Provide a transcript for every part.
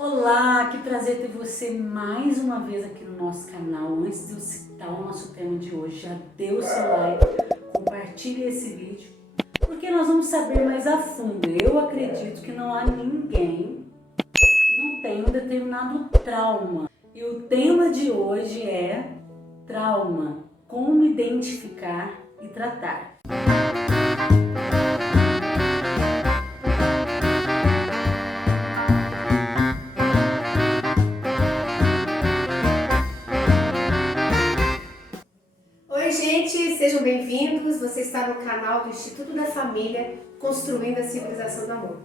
Olá, que prazer ter você mais uma vez aqui no nosso canal. Antes de eu citar o nosso tema de hoje, já dê o seu like, compartilhe esse vídeo, porque nós vamos saber mais a fundo. Eu acredito que não há ninguém que não tenha um determinado trauma. E o tema de hoje é trauma, como identificar e tratar. Oi gente, sejam bem-vindos. Você está no canal do Instituto da Família, Construindo a Civilização do Amor.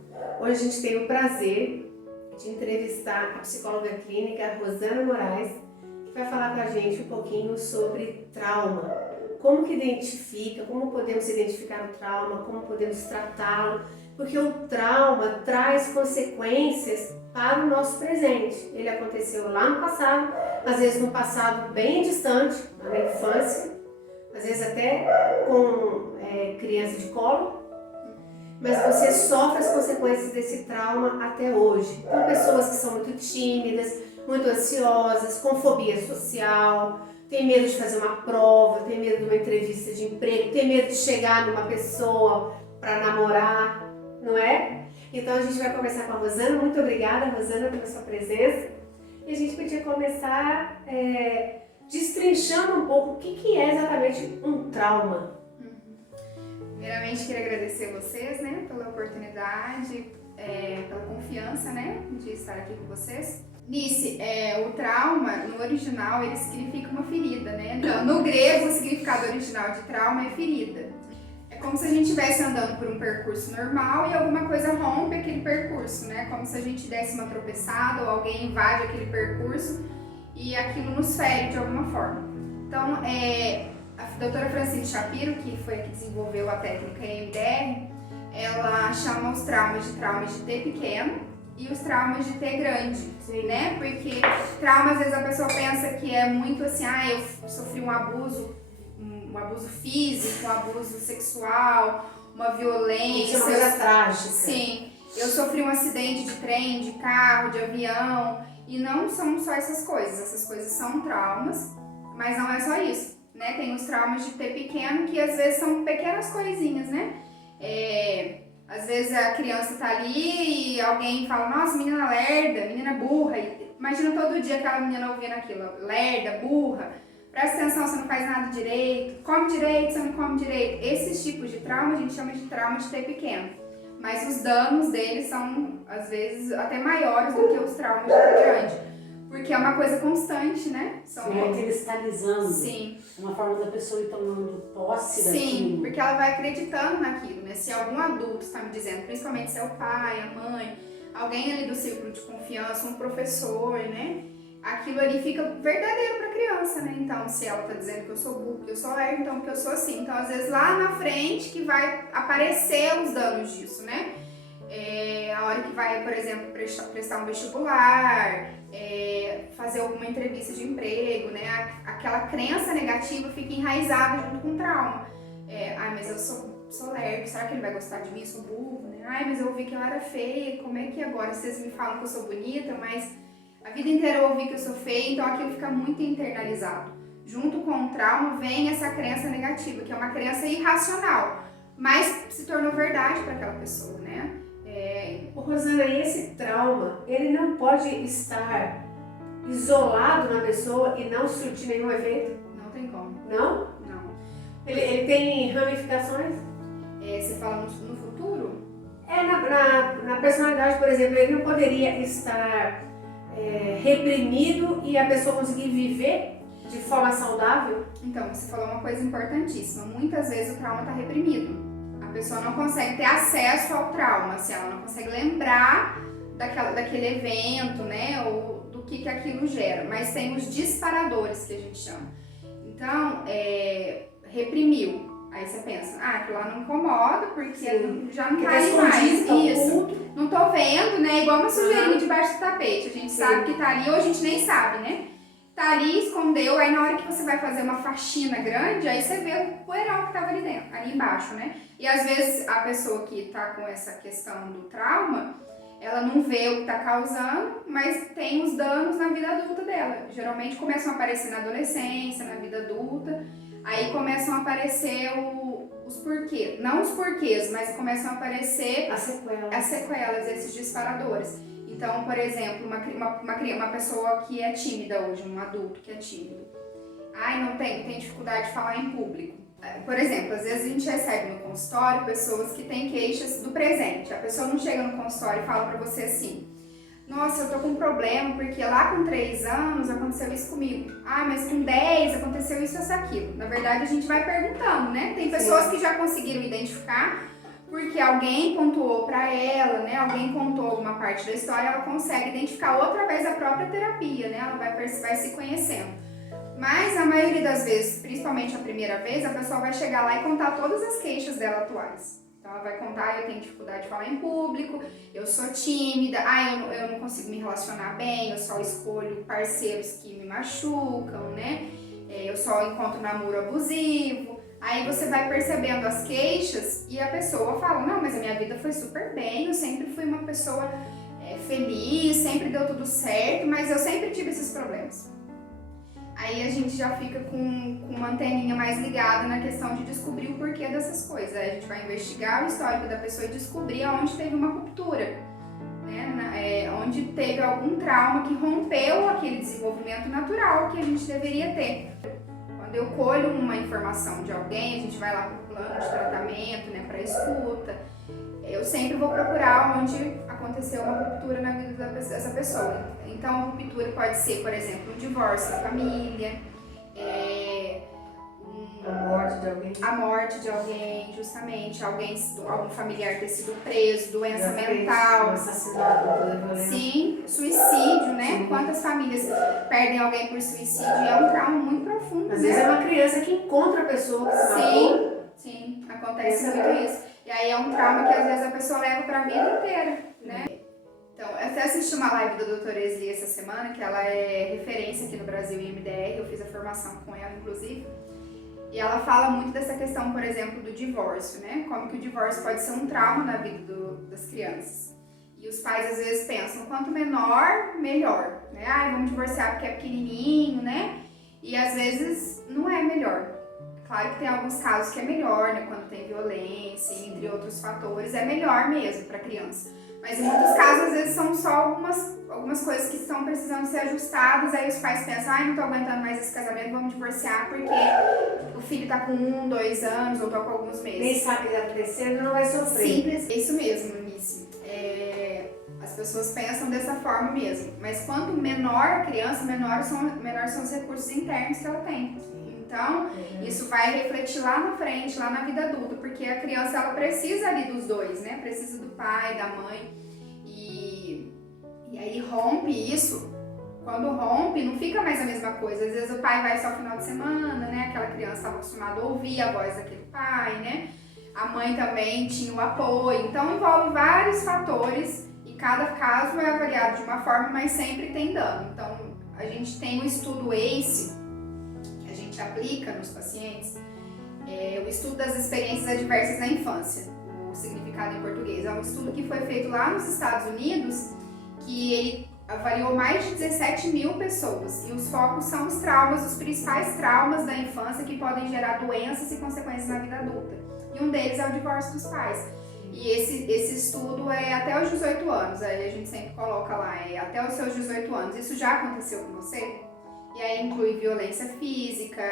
Hoje a gente tem o prazer de entrevistar a psicóloga clínica Rosana Moraes, que vai falar com a gente um pouquinho sobre trauma. Como que identifica, como podemos identificar o trauma, como podemos tratá-lo, porque o trauma traz consequências para o nosso presente. Ele aconteceu lá no passado, às vezes no passado bem distante, na infância, às vezes até com criança de colo, mas você sofre as consequências desse trauma até hoje. Então, pessoas que são muito tímidas, muito ansiosas, com fobia social, tem medo de fazer uma prova, tem medo de uma entrevista de emprego, tem medo de chegar numa pessoa para namorar, não é? Então a gente vai conversar com a Rosana. Muito obrigada, Rosana, pela sua presença. E a gente podia começar destrinchando um pouco o que é exatamente um trauma. Primeiramente, queria agradecer a vocês, né, pela oportunidade, pela confiança, né, de estar aqui com vocês. Nice, o trauma, no original, ele significa uma ferida, né? No grego, o significado original de trauma é ferida. É como se a gente estivesse andando por um percurso normal e alguma coisa rompe aquele percurso, né? Como se a gente desse uma tropeçada ou alguém invade aquele percurso e aquilo nos fere de alguma forma. Então, a doutora Francine Shapiro, que foi a que desenvolveu a técnica EMDR, ela chama os traumas de T pequeno e os traumas de T grande, né? Porque trauma, às vezes a pessoa pensa que é muito assim, eu sofri um abuso físico, um abuso sexual, uma violência. Isso é uma coisa trágica. Sim, eu sofri um acidente de trem, de carro, de avião, e não são só essas coisas são traumas, mas não é só isso, né? Tem os traumas de T pequeno, que às vezes são pequenas coisinhas, né? Às vezes a criança tá ali e alguém fala, nossa, menina lerda, menina burra. Imagina todo dia aquela menina ouvindo aquilo, lerda, burra, presta atenção, você não faz nada direito, come direito, você não come direito. Esses tipos de trauma a gente chama de trauma de T pequeno. Mas os danos deles são, às vezes, até maiores do que os traumas de T grande. Porque é uma coisa constante, né? Cristalizando. Sim. Uma forma da pessoa ir tomando posse daquilo. Sim, porque ela vai acreditando naquilo, né? Se algum adulto está me dizendo, principalmente se é o pai, a mãe, alguém ali do círculo de confiança, um professor, né? Aquilo ali fica verdadeiro para a criança, né? Então, se ela está dizendo que eu sou burro, que eu sou lerdo, então que eu sou assim. Então, às vezes, lá na frente que vai aparecer os danos disso, né? A hora que vai, por exemplo, prestar um vestibular, fazer alguma entrevista de emprego, né? Aquela crença negativa fica enraizada junto com o trauma. Mas eu sou lerdo, será que ele vai gostar de mim? Eu sou burro, né? Mas eu ouvi que eu era feia, como é que agora vocês me falam que eu sou bonita, mas a vida inteira eu ouvi que eu sou feia, então aquilo fica muito internalizado. Junto com o trauma vem essa crença negativa, que é uma crença irracional, mas se tornou verdade para aquela pessoa, né? Rosana, e esse trauma, ele não pode estar isolado na pessoa e não surtir nenhum efeito? Não tem como. Não? Não. Ele tem ramificações? Você fala no futuro? Na personalidade, por exemplo, ele não poderia estar reprimido e a pessoa conseguir viver de forma saudável? Então, você falou uma coisa importantíssima. Muitas vezes o trauma está reprimido. A pessoa não consegue ter acesso ao trauma, assim, ela não consegue lembrar daquele evento, né, ou do que aquilo gera, mas tem os disparadores que a gente chama. Então, reprimiu. Aí você pensa, aquilo lá não incomoda, porque já não tá ali mais. Isso. Não tô vendo, né, igual uma sujeirinha debaixo do tapete. A gente sabe que tá ali, ou a gente nem sabe, né? Tá ali, escondeu, aí na hora que você vai fazer uma faxina grande, aí você vê o poeirão que tava ali dentro, ali embaixo, né? E às vezes a pessoa que tá com essa questão do trauma, ela não vê o que está causando, mas tem os danos na vida adulta dela. Geralmente começam a aparecer na adolescência, na vida adulta, aí começam a aparecer os porquês, não os porquês, mas começam a aparecer as sequelas, esses disparadores. Então, por exemplo, uma pessoa que é tímida hoje, um adulto que é tímido, não tem dificuldade de falar em público. Por exemplo, às vezes a gente recebe no consultório pessoas que têm queixas do presente. A pessoa não chega no consultório e fala pra você assim: nossa, eu tô com um problema porque lá com 3 anos aconteceu isso comigo. Mas com 10 aconteceu isso, aquilo. Na verdade, a gente vai perguntando, né? Tem pessoas que já conseguiram identificar porque alguém pontuou pra ela, né? Alguém contou alguma parte da história, ela consegue identificar ou através da própria terapia, né? Ela vai se conhecendo. Mas a maioria das vezes, principalmente a primeira vez, a pessoa vai chegar lá e contar todas as queixas dela atuais. Então ela vai contar: eu tenho dificuldade de falar em público, eu sou tímida, eu não consigo me relacionar bem, eu só escolho parceiros que me machucam, né? Eu só encontro namoro abusivo. Aí você vai percebendo as queixas e a pessoa fala: não, mas a minha vida foi super bem, eu sempre fui uma pessoa feliz, sempre deu tudo certo, mas eu sempre tive esses problemas. Aí a gente já fica com uma anteninha mais ligada na questão de descobrir o porquê dessas coisas. Aí a gente vai investigar o histórico da pessoa e descobrir onde teve uma ruptura, né? Onde teve algum trauma que rompeu aquele desenvolvimento natural que a gente deveria ter. Quando eu colho uma informação de alguém, a gente vai lá para o plano de tratamento, né, para escuta. Eu sempre vou procurar onde aconteceu uma ruptura na vida dessa pessoa. Então, a ruptura pode ser, por exemplo, um divórcio da família, a morte de alguém, justamente, algum familiar ter sido preso, doença mental, assassinato, sim, suicídio, né? Sim. Quantas famílias perdem alguém por suicídio? É um trauma muito profundo. Às vezes é uma criança que encontra a pessoa que se matou. Sim, acontece muito isso. E aí é um trauma que às vezes a pessoa leva para a vida inteira, né? Então, eu até assisti uma live da doutora Esli essa semana, que ela é referência aqui no Brasil em MDR, eu fiz a formação com ela, inclusive. E ela fala muito dessa questão, por exemplo, do divórcio, né? Como que o divórcio pode ser um trauma na vida das crianças. E os pais às vezes pensam: quanto menor, melhor, né? Vamos divorciar porque é pequenininho, né? E às vezes não é melhor. Claro que tem alguns casos que é melhor, né? Quando tem violência, entre outros fatores, é melhor mesmo para a criança. Mas em muitos casos, às vezes, são só algumas coisas que estão precisando ser ajustadas. Aí os pais pensam: não tô aguentando mais esse casamento, vamos divorciar porque o filho tá com 1, 2 anos ou tá com alguns meses. Nem sabe que tá crescendo, não vai sofrer. Simples, é isso mesmo, Nice. As pessoas pensam dessa forma mesmo. Mas quanto menor a criança, menor são os recursos internos que ela tem. Então, isso vai refletir lá na frente, lá na vida adulta, porque a criança, ela precisa ali dos dois, né? Precisa do pai, da mãe. E aí rompe isso. Quando rompe, não fica mais a mesma coisa. Às vezes o pai vai só no final de semana, né? Aquela criança estava acostumada a ouvir a voz daquele pai, né? A mãe também tinha o apoio. Então, envolve vários fatores e cada caso é avaliado de uma forma, mas sempre tem dano. Então, a gente tem o estudo ACE, aplica nos pacientes, o estudo das experiências adversas na infância, o significado em português. É um estudo que foi feito lá nos Estados Unidos, que ele avaliou mais de 17 mil pessoas, e os focos são os traumas, os principais traumas da infância que podem gerar doenças e consequências na vida adulta. E um deles é o divórcio dos pais. E esse estudo é até os 18 anos, aí a gente sempre coloca lá, até os seus 18 anos. Isso já aconteceu com você? E aí inclui violência física,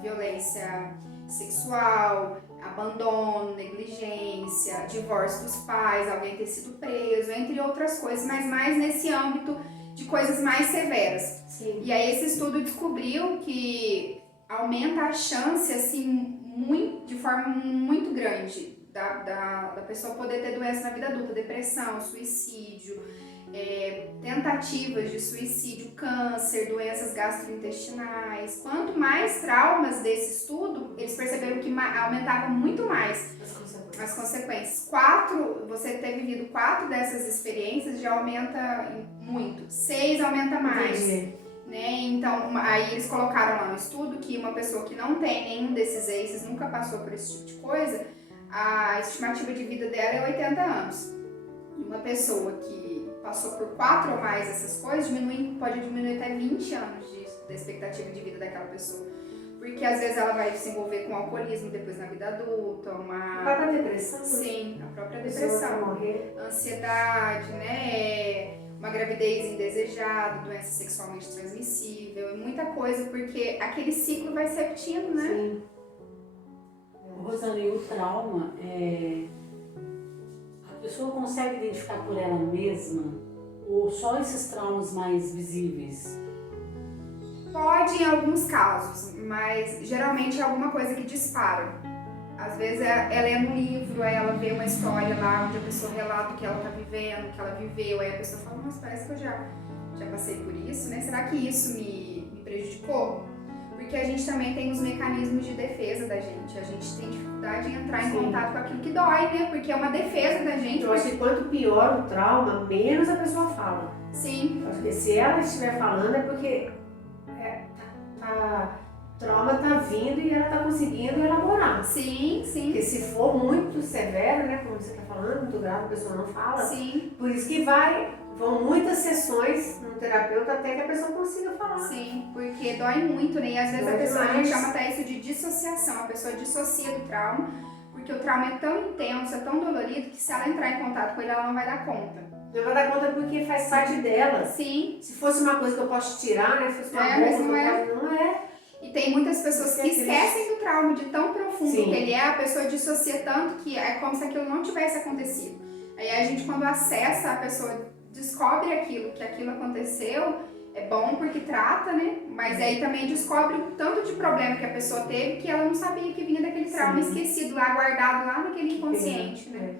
violência sexual, abandono, negligência, divórcio dos pais, alguém ter sido preso, entre outras coisas, mas mais nesse âmbito de coisas mais severas. Sim. E aí esse estudo descobriu que aumenta a chance, assim, de forma muito grande da pessoa poder ter doença na vida adulta, depressão, suicídio, tentativas de suicídio, câncer, doenças gastrointestinais. Quanto mais traumas desse estudo, eles perceberam que aumentava muito mais as consequências. Você ter vivido 4 dessas experiências já aumenta muito. 6 aumenta mais. Né? Então, aí eles colocaram lá no estudo que uma pessoa que não tem nenhum desses ACEs, nunca passou por esse tipo de coisa, a estimativa de vida dela é 80 anos. uma pessoa que passou por 4 ou mais essas coisas, pode diminuir até 20 anos da expectativa de vida daquela pessoa. Porque às vezes ela vai se envolver com alcoolismo depois na vida adulta, A própria depressão? Sim, a própria A pessoa vai depressão. morrer. Ansiedade, né? Uma gravidez indesejada, doença sexualmente transmissível, muita coisa, porque aquele ciclo vai se repetindo, né? Sim. Rosane, o trauma, a pessoa consegue identificar por ela mesma ou só esses traumas mais visíveis? Pode em alguns casos, mas geralmente é alguma coisa que dispara. Às vezes ela é no livro, aí ela vê uma história lá onde a pessoa relata o que ela tá vivendo, o que ela viveu, aí a pessoa fala, nossa, parece que eu já passei por isso, né? Será que isso me prejudicou? Porque a gente também tem os mecanismos de defesa da gente. A gente tem dificuldade em entrar em contato com aquilo que dói, né? Porque é uma defesa da gente. Eu acho que quanto pior o trauma, menos a pessoa fala. Sim. Eu acho que se ela estiver falando é porque o trauma tá vindo e ela tá conseguindo elaborar. Sim, sim. Porque se for muito severo, né, como você tá falando, muito grave, a pessoa não fala. Sim. Por isso que vão muitas sessões no terapeuta até que a pessoa consiga falar. Sim, porque dói muito, né? E às vezes Dói a pessoa, a demais. gente chama até isso de dissociação. A pessoa dissocia do trauma, porque o trauma é tão intenso, é tão dolorido, que se ela entrar em contato com ele, ela não vai dar conta. Não vai dar conta porque faz parte dela. Sim. Se fosse uma coisa que eu posso tirar, né? Se fosse uma Mas bomba, não é. não é. E tem muitas pessoas que esquecem do trauma de tão profundo Sim. que ele é, a pessoa dissocia tanto que é como se aquilo não tivesse acontecido. Aí a gente, quando acessa, a pessoa descobre que aquilo aconteceu, é bom porque trata, né? Mas aí também descobre o tanto de problema que a pessoa teve que ela não sabia que vinha daquele trauma esquecido lá, guardado lá naquele inconsciente, né?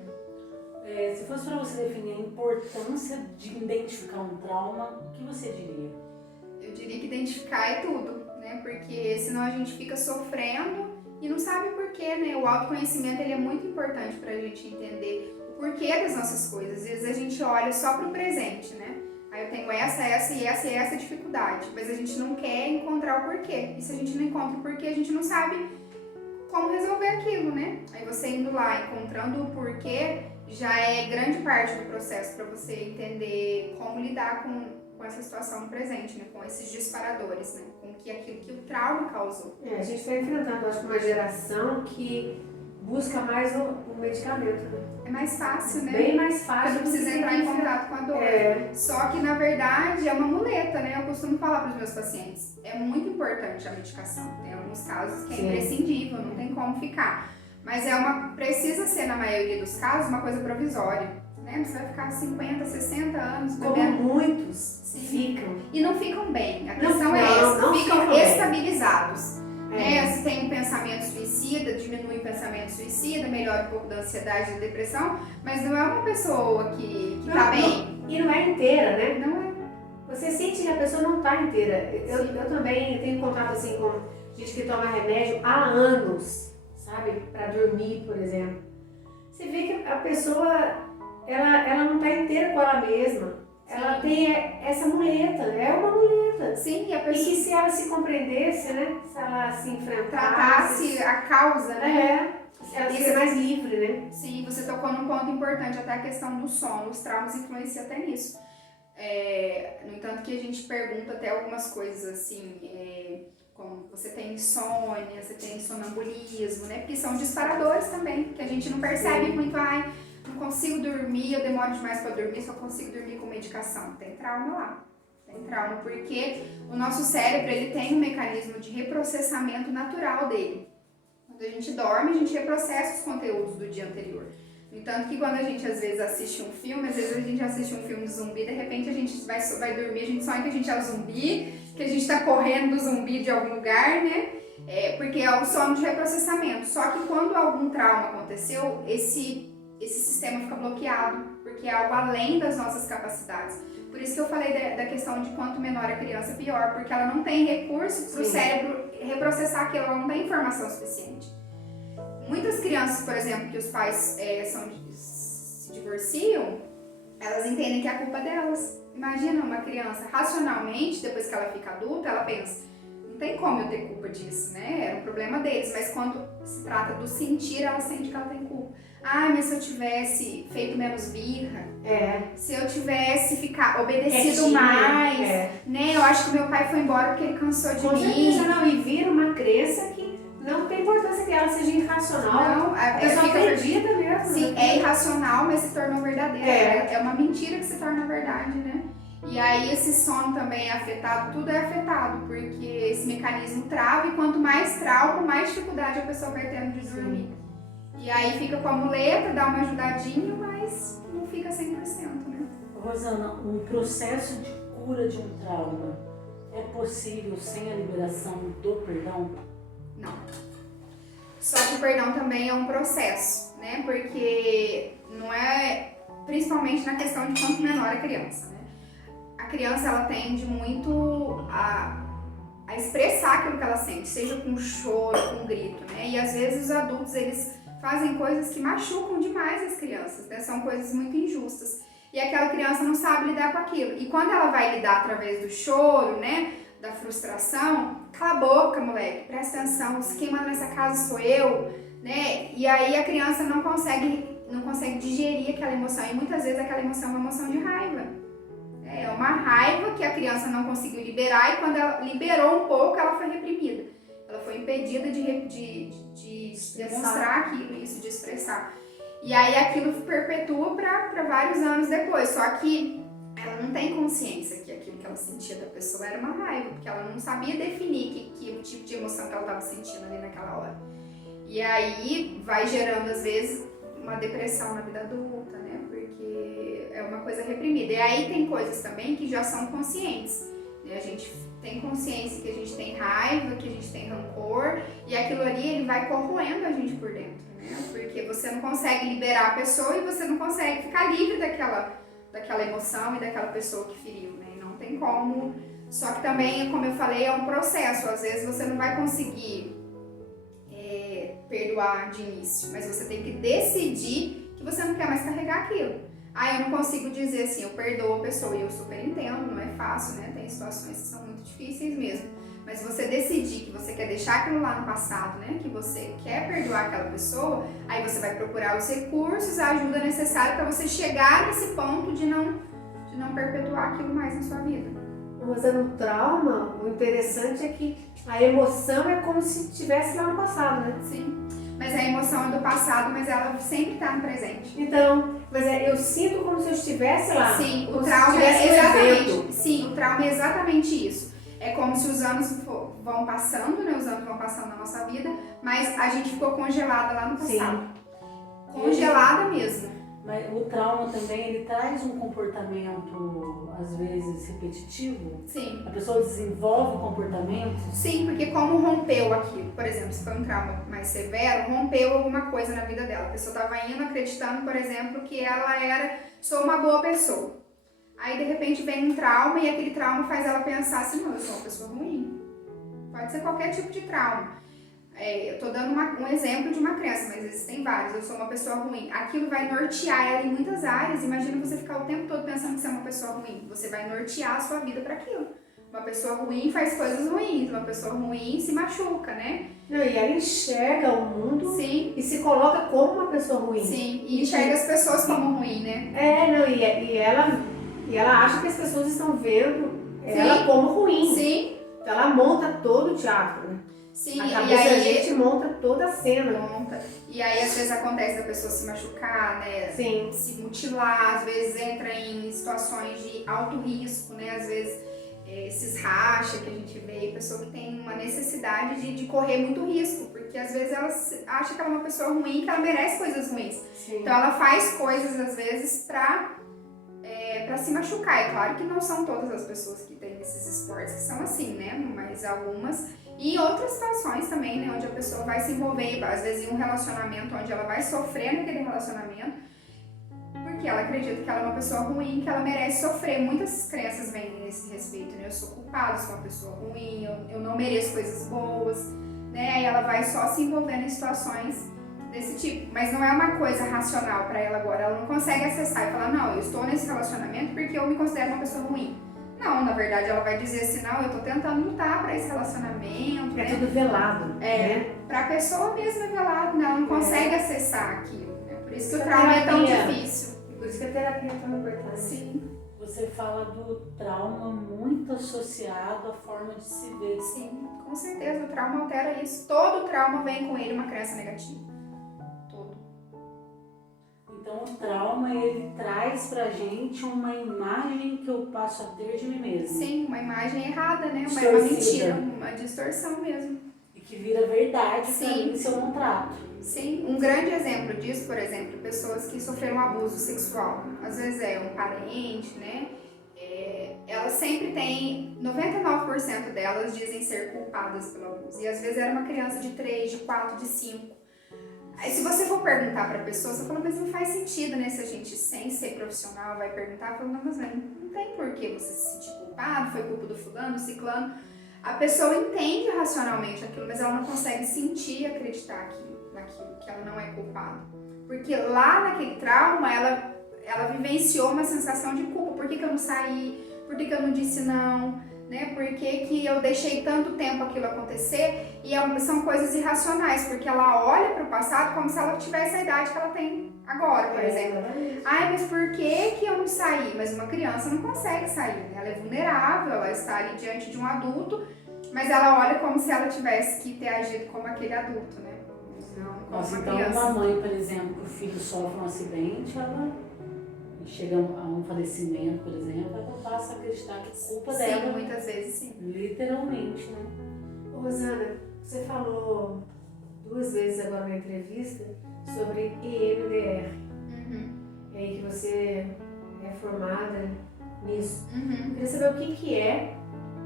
Se fosse para você definir a importância de identificar um trauma, o que você diria? Eu diria que identificar é tudo, né? Porque senão a gente fica sofrendo e não sabe por quê, né? O autoconhecimento ele é muito importante pra gente entender o porquê das nossas coisas. Às vezes a gente olha só pro presente, né? Aí eu tenho essa dificuldade, mas a gente não quer encontrar o porquê. E se a gente não encontra o porquê, a gente não sabe como resolver aquilo, né? Aí você indo lá, encontrando o porquê, já é grande parte do processo para você entender como lidar com essa situação no presente, né? Com esses disparadores, né? Com aquilo que o trauma causou. A gente está enfrentando, acho que uma geração que busca mais o medicamento, né? É mais fácil, né? Bem mais Porque fácil. não precisa entrar em contato com a dor. Só que, na verdade, é uma muleta, né? Eu costumo falar para os meus pacientes. É muito importante a medicação. Tem alguns casos que é imprescindível, não tem como ficar. Mas precisa ser, na maioria dos casos, uma coisa provisória. Né? Você vai ficar 50, 60 anos bebendo. Como muitos ficam. E não ficam bem. A Não, questão é não, essa. não Ficam ficam bem. estabilizados. Né? Se tem um pensamento suicida, diminui o pensamento suicida, melhora um pouco da ansiedade e da depressão, mas não é uma pessoa que tá bem. E não é inteira, né? Não é. Você sente que a pessoa não está inteira. Eu também tenho contato assim com gente que toma remédio há anos, sabe? Para dormir, por exemplo. Você vê que a pessoa, ela não está inteira com ela mesma. Ela tem essa muleta, é uma muleta. Sim, e a E pessoa que se ela se compreendesse, né? Se ela se enfrentasse... tratasse a causa, né? Ela seria mais livre, né? Sim, você tocou num ponto importante, até a questão do sono. Os traumas influenciam até nisso. No entanto que a gente pergunta até algumas coisas assim, como você tem insônia, você tem sonambulismo, né? Porque são disparadores também, que a gente não percebe muito, não consigo dormir, eu demoro demais para dormir, só consigo dormir com medicação. Tem trauma lá. Tem trauma porque o nosso cérebro ele tem um mecanismo de reprocessamento natural dele. Quando a gente dorme, a gente reprocessa os conteúdos do dia anterior. No entanto que quando a gente às vezes assiste um filme, às vezes a gente assiste um filme de zumbi, de repente a gente vai dormir, a gente sonha que a gente é o zumbi, que a gente está correndo do zumbi de algum lugar, né? Porque é o sono de reprocessamento. Só que quando algum trauma aconteceu, esse sistema fica bloqueado, porque é algo além das nossas capacidades. Por isso que eu falei da questão de quanto menor a criança, pior, porque ela não tem recurso para o cérebro reprocessar aquilo, ela não tem informação suficiente. Muitas crianças, por exemplo, que os pais se divorciam, elas entendem que é a culpa delas. Imagina uma criança, racionalmente, depois que ela fica adulta, ela pensa, não tem como eu ter culpa disso, né? Era um problema deles, mas quando se trata do sentir, ela sente que ela tem culpa. Ai, mas se eu tivesse feito menos birra, se eu tivesse obedecido Quietinha, mais, né? Eu acho que meu pai foi embora porque ele cansou de Com mim. certeza não, e vira uma crença que não tem importância que ela seja irracional. Não, A pessoa fica acredita mesmo. Sim, né? é irracional, mas se tornou verdadeira. É uma mentira que se torna verdade, né? E aí esse sono também é afetado, tudo é afetado, porque esse mecanismo trava e quanto mais trauma, mais dificuldade a pessoa vai tendo de dormir. E aí fica com a muleta, dá uma ajudadinha, mas não fica 100%, né? Rosana, um processo de cura de um trauma é possível sem a liberação do perdão? Não. Só que o perdão também é um processo, né? Porque não é, principalmente na questão de quanto menor a criança, né? A criança, ela tende muito a expressar aquilo que ela sente, seja com choro, com grito, né? E às vezes os adultos, eles fazem coisas que machucam demais as crianças, né? São coisas muito injustas. E aquela criança não sabe lidar com aquilo. E quando ela vai lidar através do choro, né? Da frustração, cala a boca, moleque, presta atenção, quem manda nessa casa sou eu, né? E aí a criança não consegue digerir aquela emoção. E muitas vezes aquela emoção é uma emoção de raiva. É uma raiva que a criança não conseguiu liberar e quando ela liberou um pouco, ela foi reprimida. Ela foi impedida de demonstrar aquilo, isso, de expressar. E aí aquilo perpetua para vários anos depois, só que ela não tem consciência que aquilo que ela sentia da pessoa era uma raiva, porque ela não sabia definir que tipo de emoção que ela estava sentindo ali naquela hora. E aí vai gerando, às vezes, uma depressão na vida adulta, né? Porque é uma coisa reprimida. E aí tem coisas também que já são conscientes. Né? A gente tem consciência que a gente tem raiva, que a gente tem rancor, e aquilo ali ele vai corroendo a gente por dentro, né? Porque você não consegue liberar a pessoa e você não consegue ficar livre daquela emoção e daquela pessoa que feriu, né? E não tem como. Só que também, como eu falei, é um processo. Às vezes você não vai conseguir perdoar de início, mas você tem que decidir que você não quer mais carregar aquilo. Eu não consigo dizer assim, eu perdoo a pessoa, e eu super entendo, não é fácil, né? Tem situações que são muito difíceis mesmo. Mas você decidir que você quer deixar aquilo lá no passado, né? Que você quer perdoar aquela pessoa, aí você vai procurar os recursos, a ajuda necessária para você chegar nesse ponto de não perpetuar aquilo mais na sua vida. Mas no trauma, o interessante é que a emoção é como se estivesse lá no passado, né? Sim, mas a emoção é do passado, mas ela sempre está no presente. Então, eu sinto como se eu estivesse lá. Sim, o trauma é exatamente. Sim, o trauma é exatamente isso. É como se os anos vão passando, né? Os anos vão passando na nossa vida, mas a gente ficou congelada lá no passado. Sim. Congelada mesmo. Mas o trauma também, ele traz um comportamento, às vezes, repetitivo? Sim. A pessoa desenvolve comportamentos? Sim, porque como rompeu aquilo, por exemplo, se foi um trauma mais severo, rompeu alguma coisa na vida dela. A pessoa estava indo acreditando, por exemplo, que ela sou uma boa pessoa. Aí, de repente, vem um trauma e aquele trauma faz ela pensar assim, não, eu sou uma pessoa ruim. Pode ser qualquer tipo de trauma. Eu estou dando um exemplo de uma criança, mas existem vários. Eu sou uma pessoa ruim. Aquilo vai nortear ela em muitas áreas. Imagina você ficar o tempo todo pensando que você é uma pessoa ruim. Você vai nortear a sua vida para aquilo. Uma pessoa ruim faz coisas ruins. Uma pessoa ruim se machuca, né? Não, e ela enxerga o mundo. Sim. E se coloca como uma pessoa ruim. Sim, e enxerga as pessoas como ruim, né? E ela acha que as pessoas estão vendo ela como ruim. Sim. Então ela monta todo o teatro, né? Sim, a cabeça da gente monta toda a cena. Monta. E aí às vezes acontece da pessoa se machucar, né? Sim. Se mutilar, às vezes entra em situações de alto risco, né? Às vezes esses rachas que a gente vê, pessoa que tem uma necessidade de correr muito risco, porque às vezes ela acha que ela é uma pessoa ruim, que ela merece coisas ruins. Sim. Então ela faz coisas às vezes pra se machucar. É claro que não são todas as pessoas que têm esses esportes que são assim, né? Mas algumas. E em outras situações também, né? Onde a pessoa vai se envolver, às vezes em um relacionamento onde ela vai sofrer naquele relacionamento, porque ela acredita que ela é uma pessoa ruim, que ela merece sofrer. Muitas crenças vêm nesse respeito, né? Eu sou culpada, sou uma pessoa ruim, eu não mereço coisas boas, né? E ela vai só se envolvendo em situações desse tipo. Mas não é uma coisa racional para ela agora. Ela não consegue acessar e falar, não, eu estou nesse relacionamento porque eu me considero uma pessoa ruim. Não, na verdade ela vai dizer assim, não, eu tô tentando lutar pra esse relacionamento. É tudo velado. Pra pessoa mesmo é velado, né? Ela não consegue acessar aquilo. Né? Por isso que o trauma é tão difícil. Por isso que a terapia é tão importante. Sim, Você fala do trauma muito associado à forma de se ver. sim, com certeza. O trauma altera isso. Todo trauma vem com ele uma crença negativa. Todo. Então o trauma, ele traz pra gente uma imagem que eu passo a ter de mim mesmo. Sim, uma imagem errada, né? Uma Distorcida. mentira, uma distorção mesmo. E que vira verdade pra Sim. mim se eu não trato. Sim, um grande exemplo disso, por exemplo, pessoas que sofreram abuso sexual. Às vezes é um parente, né? Elas sempre têm, 99% delas dizem ser culpadas pelo abuso. E às vezes era uma criança de 3, de 4, de 5. Aí se você for perguntar pra pessoa, você fala, mas não faz sentido, né? Se a gente, sem ser profissional, vai perguntar, fala, não, mas não tem por que você se sentir culpado, foi culpa do fulano, do ciclano. A pessoa entende racionalmente aquilo, mas ela não consegue sentir e acreditar naquilo, que ela não é culpada. Porque lá naquele trauma, ela vivenciou uma sensação de culpa. Por que eu não saí? Por que eu não disse não? Né? Por que eu deixei tanto tempo aquilo acontecer? E são coisas irracionais, porque ela olha para o passado como se ela tivesse a idade que ela tem agora, por exemplo. Ai, mas por que eu não saí? Mas uma criança não consegue sair, né? Ela é vulnerável, ela está ali diante de um adulto, mas ela olha como se ela tivesse que ter agido como aquele adulto, né? Não como Nossa, uma então criança. uma mãe, por exemplo, que o filho sofre um acidente, ela chega a um falecimento, por exemplo, ela passa a acreditar que é culpa Sim, dela. muitas vezes sim. Literalmente, né? Ô, Rosana, você falou 2 vezes agora na entrevista sobre EMDR. Uhum. É aí que você é formada nisso. Eu Uhum. queria saber o que é,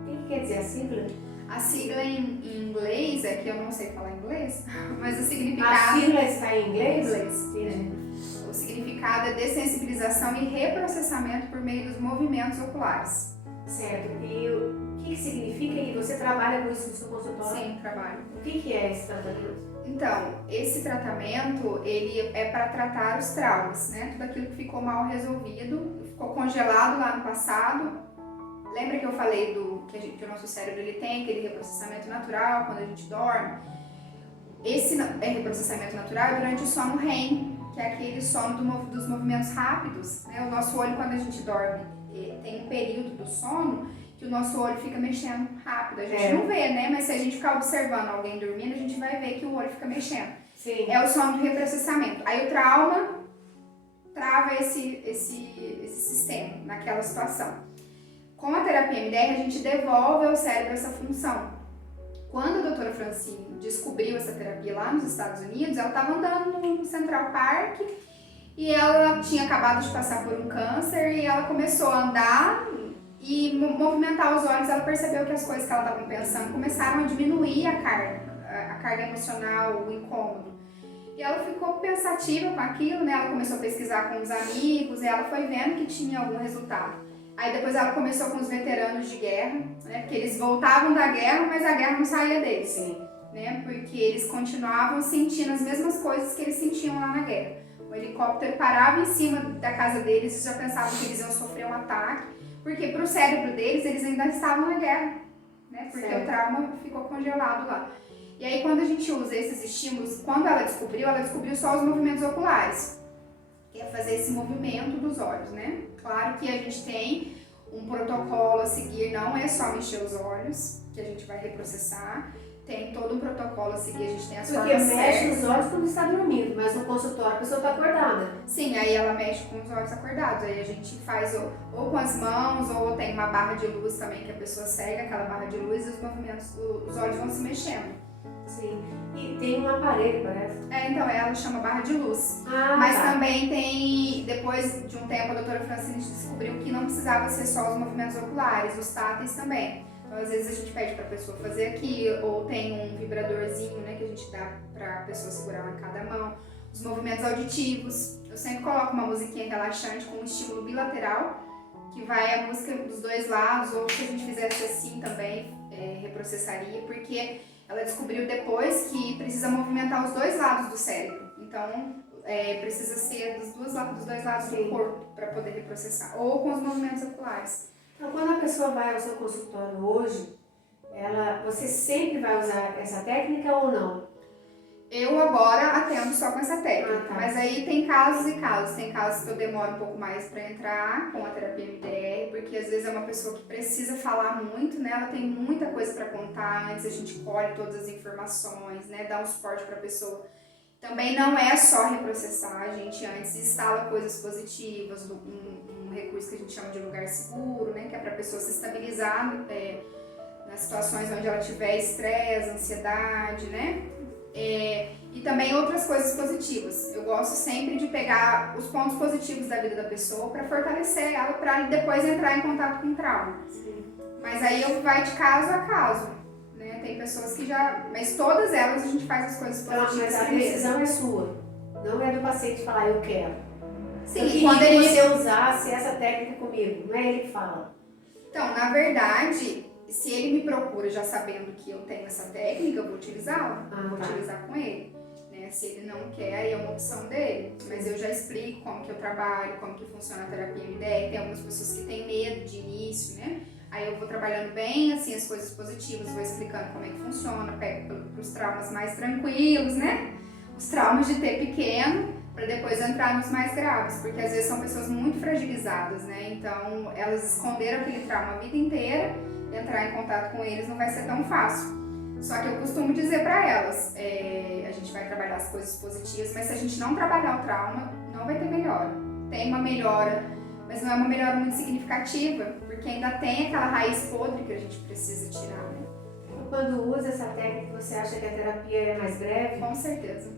o que quer dizer a sigla? A sigla em inglês, é que eu não sei falar inglês, mas o A significado... sigla está em inglês? Inglês. Entendi. O significado é dessensibilização e reprocessamento por meio dos movimentos oculares. Certo. E o que significa? E você trabalha com isso no seu consultório? Sim, trabalho. O que é esse tratamento? Então, esse tratamento, ele é para tratar os traumas, né? Tudo aquilo que ficou mal resolvido, ficou congelado lá no passado. Lembra que eu falei que o nosso cérebro ele tem aquele reprocessamento natural quando a gente dorme? Esse reprocessamento natural é durante o sono REM, que é aquele sono dos movimentos rápidos, né? O nosso olho, quando a gente dorme, tem um período do sono que o nosso olho fica mexendo rápido. A gente não vê, né? Mas se a gente ficar observando alguém dormindo, a gente vai ver que o olho fica mexendo. Sim. É o sono do reprocessamento. Aí o trauma trava esse sistema naquela situação. Com a terapia MDR, a gente devolve ao cérebro essa função. Quando a doutora Francine descobriu essa terapia lá nos Estados Unidos, ela estava andando no Central Park e ela tinha acabado de passar por um câncer e ela começou a andar e movimentar os olhos. Ela percebeu que as coisas que ela estava pensando começaram a diminuir a carga emocional, o incômodo. E ela ficou pensativa com aquilo, né? Ela começou a pesquisar com os amigos e ela foi vendo que tinha algum resultado. Aí depois ela começou com os veteranos de guerra, né? Porque eles voltavam da guerra, mas a guerra não saía deles. Sim. Né? Porque eles continuavam sentindo as mesmas coisas que eles sentiam lá na guerra. O helicóptero parava em cima da casa deles e já pensavam que eles iam sofrer um ataque, porque para o cérebro deles, eles ainda estavam na guerra, né? Porque certo. o trauma ficou congelado lá. E aí quando a gente usa esses estímulos, quando ela descobriu só os movimentos oculares, que é fazer esse movimento dos olhos, né? Claro que a gente tem um protocolo a seguir, não é só mexer os olhos, que a gente vai reprocessar. Tem todo um protocolo a seguir, a gente tem as Porque formas mexe certas. os olhos quando está dormindo, mas no consultório a pessoa está acordada. Sim, aí ela mexe com os olhos acordados, aí a gente faz ou com as mãos, ou tem uma barra de luz também que a pessoa segue aquela barra de luz e os movimentos, os olhos vão se mexendo. Sim. E tem um aparelho, parece. Então ela chama barra de luz. Mas também tem, depois de um tempo, a doutora Francine descobriu que não precisava ser só os movimentos oculares, os táteis também. Então, às vezes a gente pede para a pessoa fazer aqui, ou tem um vibradorzinho, né, que a gente dá para a pessoa segurar em cada mão. Os movimentos auditivos, eu sempre coloco uma musiquinha relaxante com um estímulo bilateral, que vai a música dos dois lados, ou se a gente fizesse assim também, reprocessaria, porque ela descobriu depois que precisa movimentar os dois lados do cérebro. Então, precisa ser dos dois lados do corpo para poder reprocessar, ou com os movimentos oculares. Então, quando a pessoa vai ao seu consultório hoje, você sempre vai usar essa técnica ou não? Eu agora atendo só com essa técnica, tá. mas aí tem casos e casos. Tem casos que eu demoro um pouco mais para entrar com a terapia MDR, porque às vezes é uma pessoa que precisa falar muito, né? Ela tem muita coisa para contar, antes a gente colhe todas as informações, né? Dá um suporte para a pessoa. Também não é só reprocessar, a gente antes instala coisas positivas, um recurso que a gente chama de lugar seguro, né? Que é para a pessoa se estabilizar nas situações onde ela tiver estresse, ansiedade, né? E também outras coisas positivas. Eu gosto sempre de pegar os pontos positivos da vida da pessoa para fortalecer ela, para depois entrar em contato com o trauma. Sim. Mas aí vai de caso a caso, né? Tem pessoas que já... Mas todas elas a gente faz as coisas positivas Mas a primeiro. decisão é sua, não é do paciente falar eu quero. Sim, Eu e quando queria que ele... você usasse essa técnica comigo, não é ele que fala. Então, na verdade, se ele me procura já sabendo que eu tenho essa técnica, eu vou utilizá-la, vou utilizar com ele. Né? Se ele não quer, aí é uma opção dele. Mas eu já explico como que eu trabalho, como que funciona a terapia MDR. Tem algumas pessoas que têm medo de início, né? Aí eu vou trabalhando bem, assim, as coisas positivas, vou explicando como é que funciona, pego para os traumas mais tranquilos, né? Os traumas de ter pequeno, para depois entrar nos mais graves, porque às vezes são pessoas muito fragilizadas, né? Então, elas esconderam aquele trauma a vida inteira, entrar em contato com eles não vai ser tão fácil. Só que eu costumo dizer para elas, a gente vai trabalhar as coisas positivas, mas se a gente não trabalhar o trauma, não vai ter melhora. Tem uma melhora, mas não é uma melhora muito significativa, porque ainda tem aquela raiz podre que a gente precisa tirar, né? Quando usa essa técnica, você acha que a terapia é mais breve? Com certeza,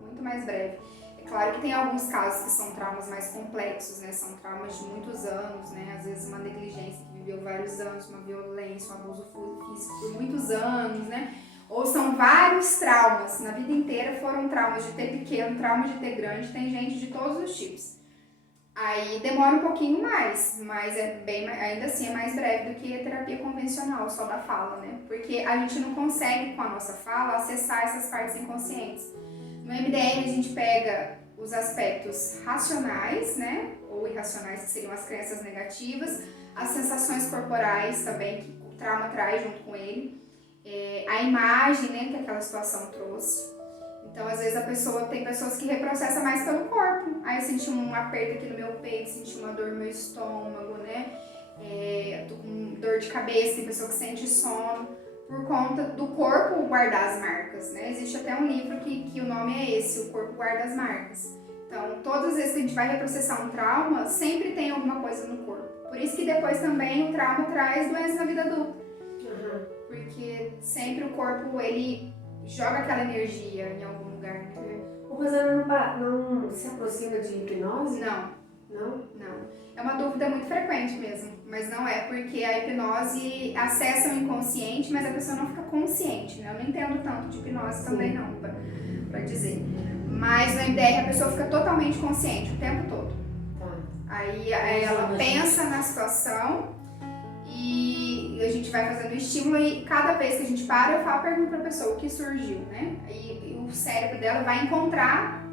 muito mais breve. É claro que tem alguns casos que são traumas mais complexos, né? São traumas de muitos anos, né? Às vezes uma negligência que viveu vários anos, uma violência, um abuso físico por muitos anos, né? Ou são vários traumas, na vida inteira foram traumas de ter pequeno, traumas de ter grande, tem gente de todos os tipos. Aí demora um pouquinho mais, mas ainda assim é mais breve do que a terapia convencional, só da fala, né? Porque a gente não consegue, com a nossa fala, acessar essas partes inconscientes. No MDR a gente pega os aspectos racionais, né? Ou irracionais, que seriam as crenças negativas, as sensações corporais também, que o trauma traz junto com ele, a imagem, né, que aquela situação trouxe. Então, às vezes tem pessoas que reprocessam mais pelo corpo. Aí eu senti um aperto aqui no meu peito, senti uma dor no meu estômago, né? Tô com dor de cabeça, tem pessoa que sente sono, por conta do corpo guardar as marcas, né? Existe até um livro que o nome é esse, O Corpo Guarda as Marcas. Então, todas as vezes que a gente vai reprocessar um trauma, sempre tem alguma coisa no corpo. Por isso que depois também o trauma traz doença na vida adulta. Porque sempre o corpo, ele joga aquela energia em algum lugar, né? O Rosana não se aproxima de hipnose? Não. Não? Não. É uma dúvida muito frequente mesmo, mas não é, porque a hipnose acessa o inconsciente, mas a pessoa não fica consciente, né? Eu não entendo tanto de hipnose também não, pra dizer. Mas no MDR a pessoa fica totalmente consciente o tempo todo. Aí ela pensa na situação e a gente vai fazendo o estímulo e cada vez que a gente para, eu pergunto pra pessoa o que surgiu, né? E o cérebro dela vai encontrar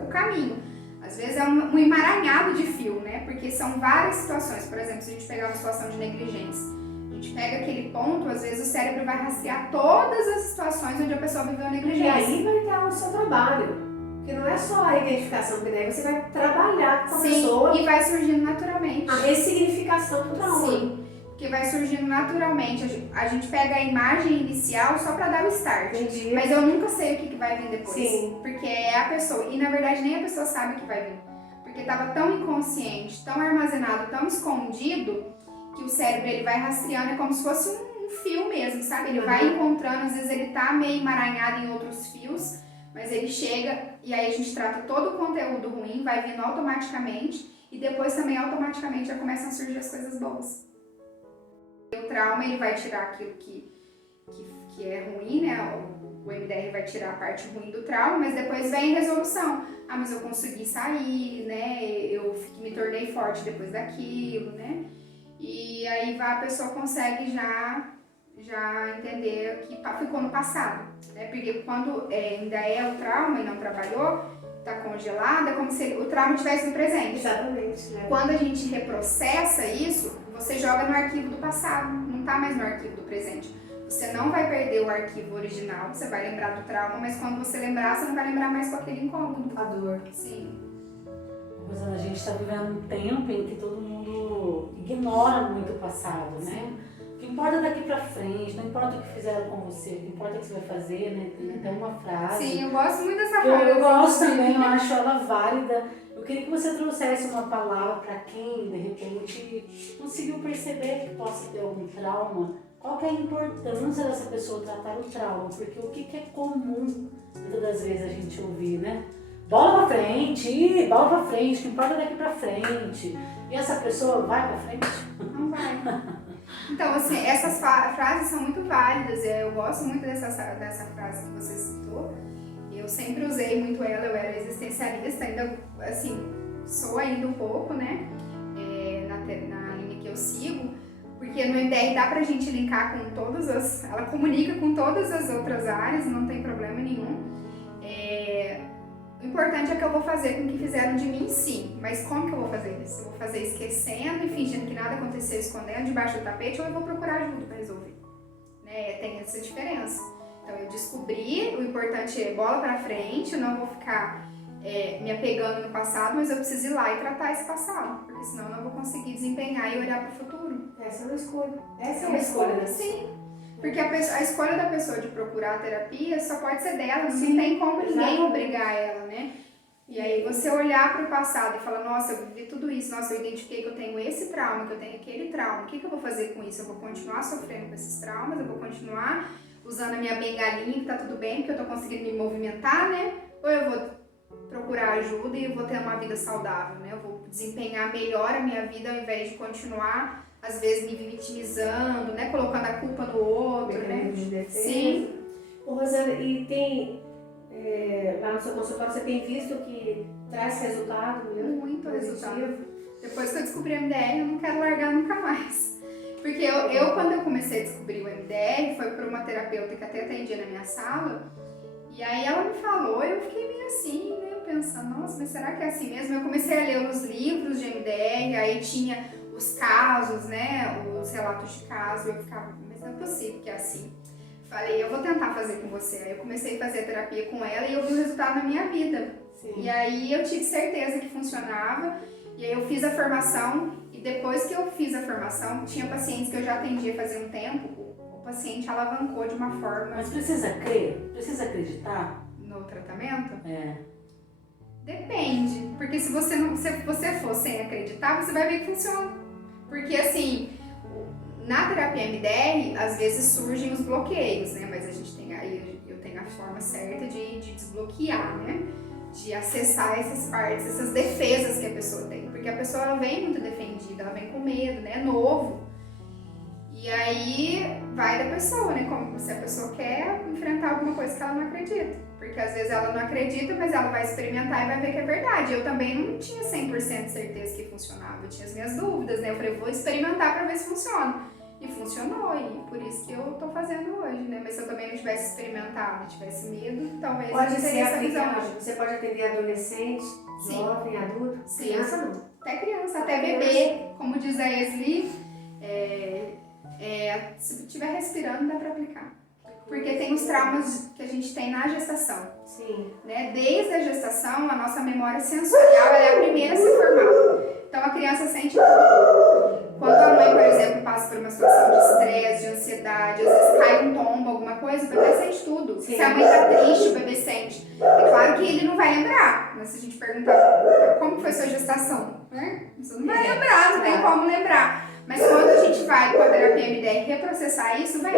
o caminho. Às vezes é um emaranhado de fio, né? Porque são várias situações. Por exemplo, se a gente pegar uma situação de negligência, a gente pega aquele ponto, às vezes o cérebro vai rastrear todas as situações onde a pessoa viveu negligência. E aí vai estar o seu trabalho. Porque não é só a identificação, porque daí você vai trabalhar com a pessoa. E vai surgindo naturalmente. A ressignificação do trauma. Sim, porque vai surgindo naturalmente. A gente pega a imagem inicial só pra dar o start. Entendi. Mas eu nunca sei o que vai vir depois. Sim. Porque é a pessoa. E na verdade nem a pessoa sabe o que vai vir. Porque estava tão inconsciente, tão armazenado, tão escondido, que o cérebro ele vai rastreando, é como se fosse um fio mesmo, sabe? Ele vai encontrando, às vezes ele tá meio emaranhado em outros fios, mas ele chega e aí a gente trata todo o conteúdo ruim, vai vindo automaticamente e depois também automaticamente já começam a surgir as coisas boas. O trauma ele vai tirar aquilo que é ruim, né? O MDR vai tirar a parte ruim do trauma, mas depois vem a resolução. Ah, mas eu consegui sair, né? Eu me tornei forte depois daquilo, né? E aí a pessoa consegue já entender que ficou no passado, né? Porque quando ainda é o trauma e não trabalhou, tá congelado, é como se o trauma estivesse no presente. Exatamente. Né? Quando a gente reprocessa isso, você joga no arquivo do passado, não tá mais no arquivo do presente. Você não vai perder o arquivo original, você vai lembrar do trauma, mas quando você lembrar, você não vai lembrar mais com aquele incômodo. A dor. Sim. Rosana, a gente está vivendo um tempo em que todo mundo ignora muito o passado, né? O que importa daqui pra frente, não importa o que fizeram com você, o que importa é o que você vai fazer, né? Tem até uma frase. Sim, eu gosto muito dessa Eu frase. gosto também, eu acho ela válida. Eu queria que você trouxesse uma palavra para quem, de repente, conseguiu perceber que possa ter algum trauma. Qual que é a importância dessa pessoa tratar o trauma? Porque o que é comum, muitas das vezes, a gente ouvir, né? Bola pra frente, bola pra frente, que importa daqui pra frente. E essa pessoa vai pra frente? Não vai. Então, assim, essas frases são muito válidas. Eu gosto muito dessa frase que você citou. Eu sempre usei muito ela, eu era existencialista, ainda, assim, sou ainda um pouco, né? Na linha que eu sigo. Porque no MDR dá pra gente linkar com todas as... Ela comunica com todas as outras áreas, não tem problema nenhum. O importante é que eu vou fazer com o que fizeram de mim, sim. Mas como que eu vou fazer isso? Eu vou fazer esquecendo e fingindo que nada aconteceu, escondendo debaixo do tapete, ou eu vou procurar ajuda para resolver? Né? Tem essa diferença. Então eu descobri, o importante é bola pra frente, eu não vou ficar me apegando no passado, mas eu preciso ir lá e tratar esse passado. Porque senão eu não vou conseguir desempenhar e olhar para o futuro. Essa é uma escolha. Essa é uma escolha, né? Sim. Porque a escolha da pessoa de procurar a terapia só pode ser dela, Sim, não tem como ninguém exatamente. obrigar ela, né? E aí você olhar para o passado e falar, nossa, eu vivi tudo isso, nossa, eu identifiquei que eu tenho esse trauma, que eu tenho aquele trauma, o que eu vou fazer com isso? Eu vou continuar sofrendo com esses traumas, eu vou continuar usando a minha bengalinha que tá tudo bem, porque eu tô conseguindo me movimentar, né? Ou eu vou procurar ajuda e eu vou ter uma vida saudável, né? Eu vou desempenhar melhor a minha vida ao invés de continuar às vezes me vitimizando, né? Colocando a culpa no outro, né? De defesa. Sim. Ô, Rosana, e tem, lá no seu consultório, você tem visto que traz resultado mesmo? Muito positivo? resultado. Depois que eu descobri o MDR, eu não quero largar nunca mais. Porque eu quando eu comecei a descobrir o MDR, foi por uma terapeuta que até atendia na minha sala, e aí ela me falou, eu fiquei meio assim, né? Eu pensando, nossa, mas será que é assim mesmo? Eu comecei a ler os livros de MDR, aí tinha os casos, né, os relatos de caso, eu ficava, mas não é possível que é assim. Falei, eu vou tentar fazer com você. Aí eu comecei a fazer a terapia com ela e eu vi o resultado na minha vida. Sim. E aí eu tive certeza que funcionava, e aí eu fiz a formação, e depois que eu fiz a formação, tinha pacientes que eu já atendia fazia um tempo, o paciente alavancou de uma forma... Mas precisa crer? Precisa acreditar? No tratamento? É. Depende, porque se você for sem acreditar, você vai ver que funciona. Porque assim, na terapia MDR, às vezes surgem os bloqueios, né? Mas a gente tem aí, eu tenho a forma certa de desbloquear, né? De acessar essas partes, essas defesas que a pessoa tem. Porque a pessoa ela vem muito defendida, ela vem com medo, né? É novo. E aí vai da pessoa, né? Como se a pessoa quer enfrentar alguma coisa que ela não acredita. Porque às vezes ela não acredita, mas ela vai experimentar e vai ver que é verdade. Eu também não tinha 100% de certeza que funcionava. Eu tinha as minhas dúvidas, né? Eu falei, vou experimentar pra ver se funciona. E funcionou, e por isso que eu tô fazendo hoje, né? Mas se eu também não tivesse experimentado, tivesse medo, talvez eu Pode não ser teria essa visão. aplicado. Você pode atender adolescente, Sim. jovem, adulto, Sim. criança não. Até criança, até bebê. Como diz a Esli, se estiver respirando, dá pra aplicar. Porque tem os traumas que a gente tem na gestação. Sim. Né? Desde a gestação, a nossa memória sensorial ela é a primeira a se formar. Então a criança sente tudo. Quando a mãe, por exemplo, passa por uma situação de estresse, de ansiedade, às vezes cai um tombo, alguma coisa, o bebê sente tudo. Sim. Se a mãe tá triste, o bebê sente. É claro que ele não vai lembrar. Mas se a gente perguntar como foi sua gestação, né? Você não vai lembrar, não tem como lembrar. Mas quando a gente vai com a terapia MDR reprocessar isso, vem,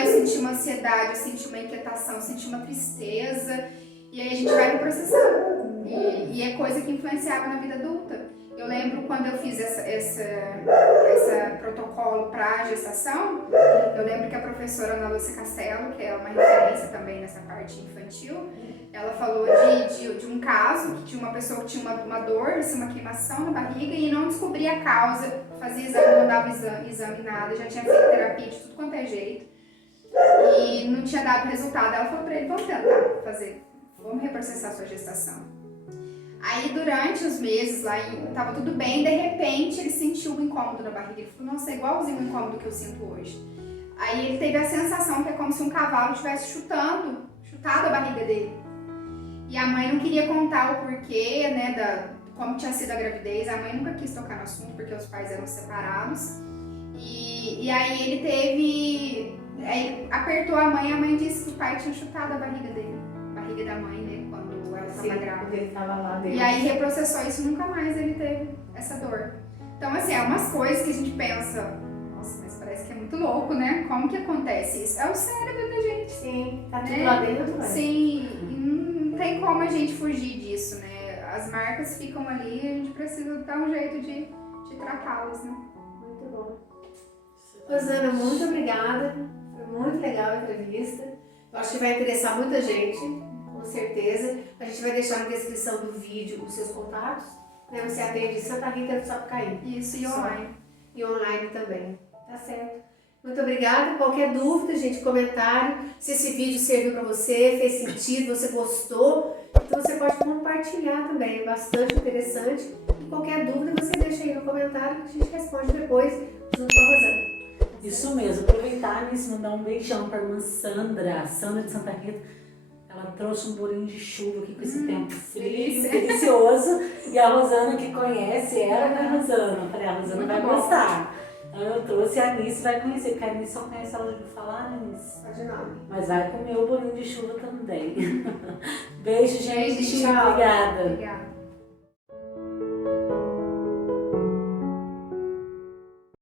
eu senti uma ansiedade, eu senti uma inquietação, eu senti uma tristeza, e aí a gente vai reprocessando. E é coisa que influenciava na vida adulta. Eu lembro quando eu fiz esse protocolo para gestação, eu lembro que a professora Ana Lúcia Castelo, que é uma referência também nessa parte infantil, ela falou de um caso que tinha uma pessoa que tinha uma dor, uma queimação na barriga e não descobria a causa, fazia exame, não dava exame nada, já tinha feito terapia de tudo quanto é jeito e não tinha dado resultado. Ela falou para ele, vamos tentar fazer, vamos reprocessar a sua gestação. Aí durante os meses lá, tava tudo bem, de repente ele sentiu um incômodo na barriga, ele falou, nossa, é igualzinho o incômodo que eu sinto hoje. Aí ele teve a sensação que é como se um cavalo estivesse chutado a barriga dele. E a mãe não queria contar o porquê, né, como tinha sido a gravidez. A mãe nunca quis tocar no assunto porque os pais eram separados. E aí ele teve... Aí apertou a mãe disse que o pai tinha chutado a barriga dele. A barriga da mãe, né, quando ela estava grávida. Ele estava lá dentro. E aí reprocessou isso, nunca mais ele teve essa dor. Então, assim, é umas coisas que a gente pensa, nossa, mas parece que é muito louco, né? Como que acontece isso? É o cérebro da gente. Sim, tá tudo né? lá dentro, né? Sim, e não tem como a gente fugir disso, né? As marcas ficam ali e a gente precisa dar um jeito de tratá-las, né? Muito bom. Rosana, muito obrigada. Foi muito legal a entrevista. Eu acho que vai interessar muita gente, com certeza. A gente vai deixar na descrição do vídeo os seus contatos. Né? Você atende em Santa Rita do Sapucaí. Isso, e online. E online também. Tá certo. Muito obrigada. Qualquer dúvida, gente, comentário. Se esse vídeo serviu para você, fez sentido, você gostou, então você pode compartilhar também. É bastante interessante. E qualquer dúvida, você deixa aí no comentário que a gente responde depois junto com a Rosana. Isso mesmo, aproveitar nisso, mandar um beijão para a irmã Sandra de Santa Rita. Ela trouxe um bolinho de chuva aqui com esse tempo frio, delicioso. E a Rosana que conhece ela, né, Rosana? Eu falei, a Rosana vai gostar. Então eu trouxe a Anice, vai conhecer, porque a Anice só conhece ela de falar, né, Anice? Pode não. Mas vai comer o bolinho de chuva também. Beijo, gente. Tchau. Obrigada. Obrigada.